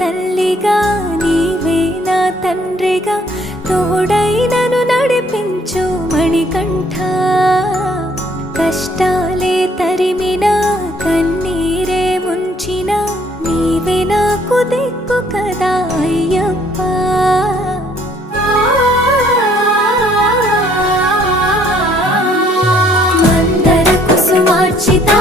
తల్లిగా నీవే నా తండ్రిగా తోడై నన్ను నడిపించు మణికంఠ. కష్టాలే తరిమినా కన్నీరే ముంచినా నీవే నాకు దిక్కు కదా అయ్యప్ప. మందర కుసుమార్చితా